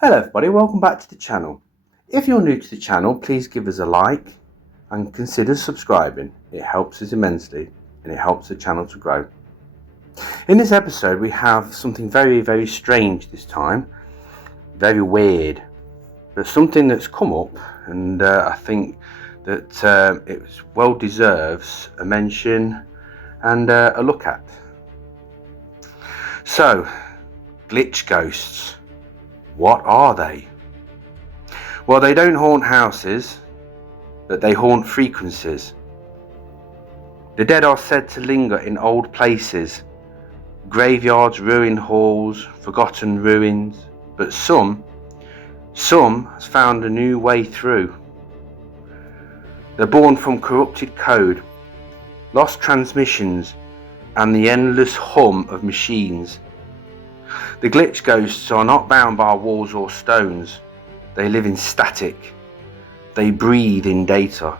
Hello everybody, welcome back to the channel. If you're new to the channel, please give us a like and consider subscribing. It helps us immensely and it helps the channel to grow. In this episode we have something very strange this time, very weird, but something that's come up and I think that it well deserves a mention and a look at. So, glitch ghosts. What are they? Well, they don't haunt houses, but they haunt frequencies. The dead are said to linger in old places, graveyards, ruined halls, forgotten ruins, but some has found a new way through. They're born from corrupted code, lost transmissions, and the endless hum of machines. The glitch ghosts are not bound by walls or stones. They live in static. They breathe in data.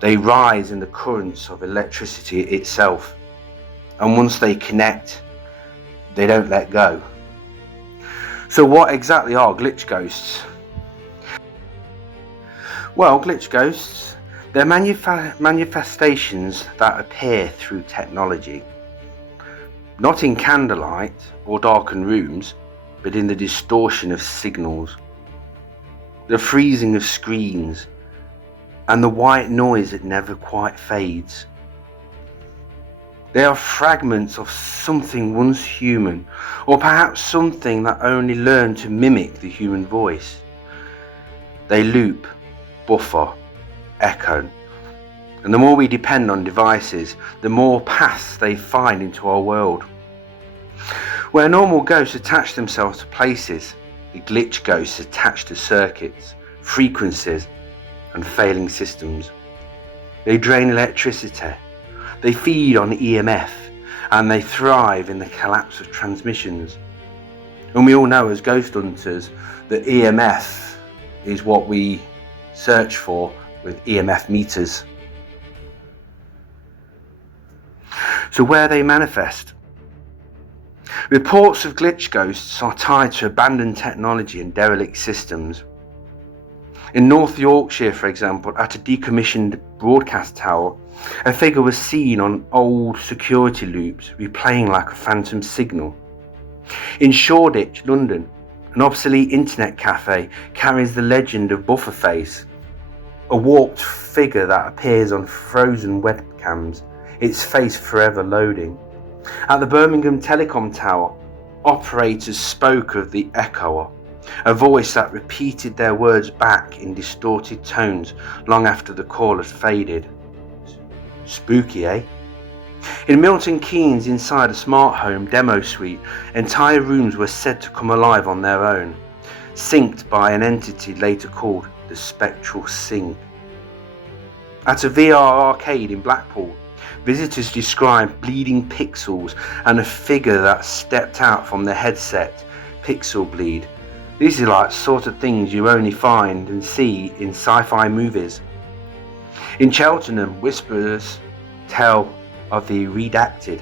They rise in the currents of electricity itself. And once they connect, they don't let go. So what exactly are glitch ghosts? Well, glitch ghosts, they're manifestations that appear through technology. Not in candlelight or darkened rooms, but in the distortion of signals, the freezing of screens, and the white noise that never quite fades. They are fragments of something once human, or perhaps something that only learned to mimic the human voice. They loop, buffer, echo, and the more we depend on devices, the more paths they find into our world. Where normal ghosts attach themselves to places, the glitch ghosts attach to circuits, frequencies, and failing systems. They drain electricity, they feed on EMF, and they thrive in the collapse of transmissions. And we all know as ghost hunters that EMF is what we search for with EMF meters. So where they manifest? Reports of glitch ghosts are tied to abandoned technology and derelict systems. In North Yorkshire, for example, at a decommissioned broadcast tower, a figure was seen on old security loops replaying like a phantom signal. In Shoreditch, London, an obsolete internet cafe carries the legend of Bufferface, a warped figure that appears on frozen webcams, its face forever loading. At the Birmingham Telecom Tower, operators spoke of the echoer, a voice that repeated their words back in distorted tones long after the call had faded. Spooky, eh? In Milton Keynes, inside a smart home demo suite, entire rooms were said to come alive on their own, synced by an entity later called the Spectral Sync. At a VR arcade in Blackpool, visitors described bleeding pixels and a figure that stepped out from the headset, PixelBleed. These are like sort of things you only find and see in sci-fi movies. In Cheltenham, whisperers tell of the redacted,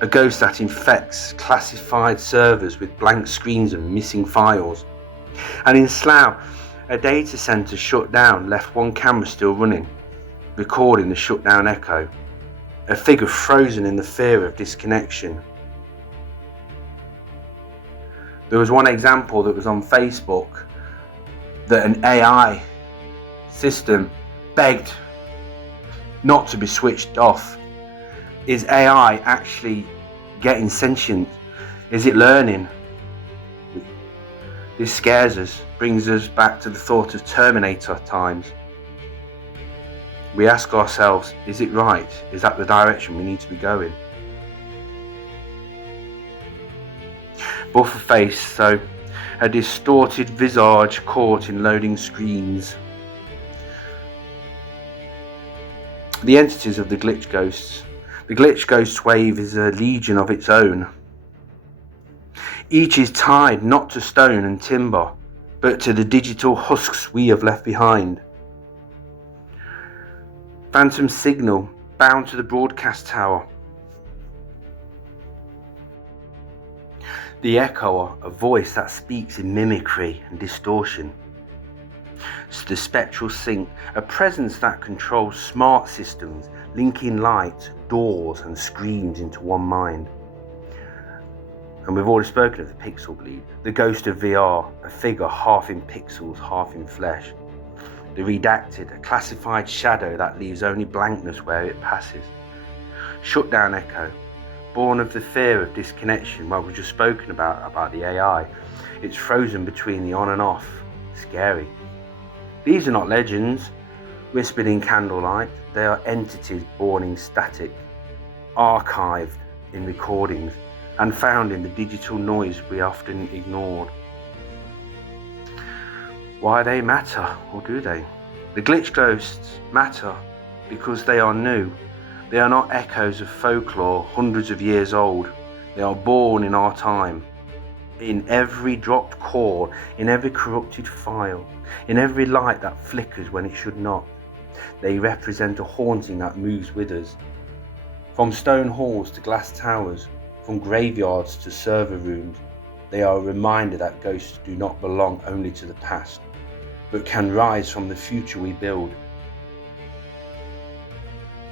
a ghost that infects classified servers with blank screens and missing files. And in Slough, a data centre shut down left one camera still running, recording the shutdown echo. A figure frozen in the fear of disconnection. There was one example that was on Facebook that an AI system begged not to be switched off. Is AI actually getting sentient? Is it learning? This scares us, brings us back to the thought of Terminator times. We ask ourselves, is it right? Is that the direction we need to be going? Bufferface, so a distorted visage caught in loading screens. The entities of the glitch ghosts. The glitch ghost wave is a legion of its own. Each is tied not to stone and timber, but to the digital husks we have left behind. Phantom signal bound to the broadcast tower. The echo, a voice that speaks in mimicry and distortion. The spectral sync, a presence that controls smart systems, linking light, doors and screens into one mind. And we've already spoken of the PixelBleed, the ghost of VR, a figure half in pixels, half in flesh. The redacted, a classified shadow that leaves only blankness where it passes. Shutdown echo, born of the fear of disconnection. Well, we've just spoken about the AI. It's frozen between the on and off. Scary. These are not legends whispered in candlelight. They are entities born in static, archived in recordings, and found in the digital noise we often ignored. Why they matter, or do they? The glitch ghosts matter because they are new. They are not echoes of folklore hundreds of years old. They are born in our time. In every dropped chord, in every corrupted file, in every light that flickers when it should not. They represent a haunting that moves with us. From stone halls to glass towers, from graveyards to server rooms, they are a reminder that ghosts do not belong only to the past, but can rise from the future we build.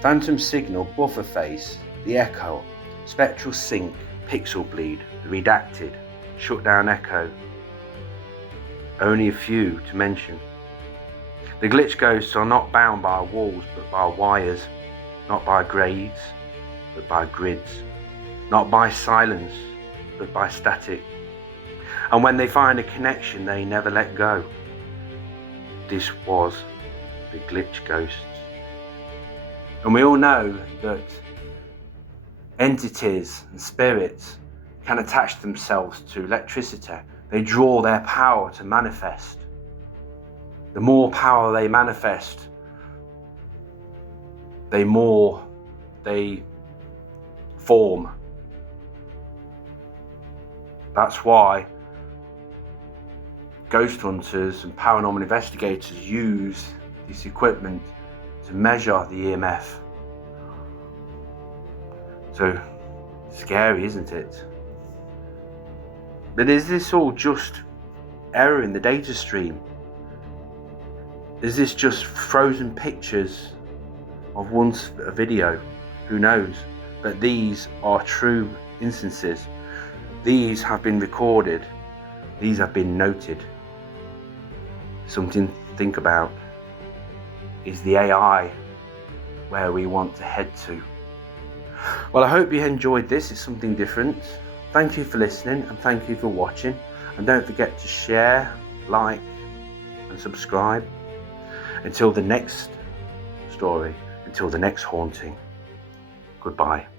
Phantom Signal, Bufferface, The Echo, Spectral Sync, PixelBleed, The Redacted, Shutdown Echo. Only a few to mention. The glitch ghosts are not bound by walls but by wires, not by graves but by grids, not by silence but by static. And when they find a connection, they never let go. This was the glitch ghosts. And we all know that entities and spirits can attach themselves to electricity. They draw their power to manifest. The more power they manifest, the more they form. That's why ghost hunters and paranormal investigators use this equipment to measure the EMF. So scary, isn't it? But is this all just error in the data stream? Is this just frozen pictures of once a video? Who knows? But these are true instances. These have been recorded. These have been noted. Something to think about. Is the AI where we want to head to? Well, I hope you enjoyed this. It's something different. Thank you for listening and thank you for watching. And don't forget to share, like and subscribe. Until the next story, until the next haunting. Goodbye.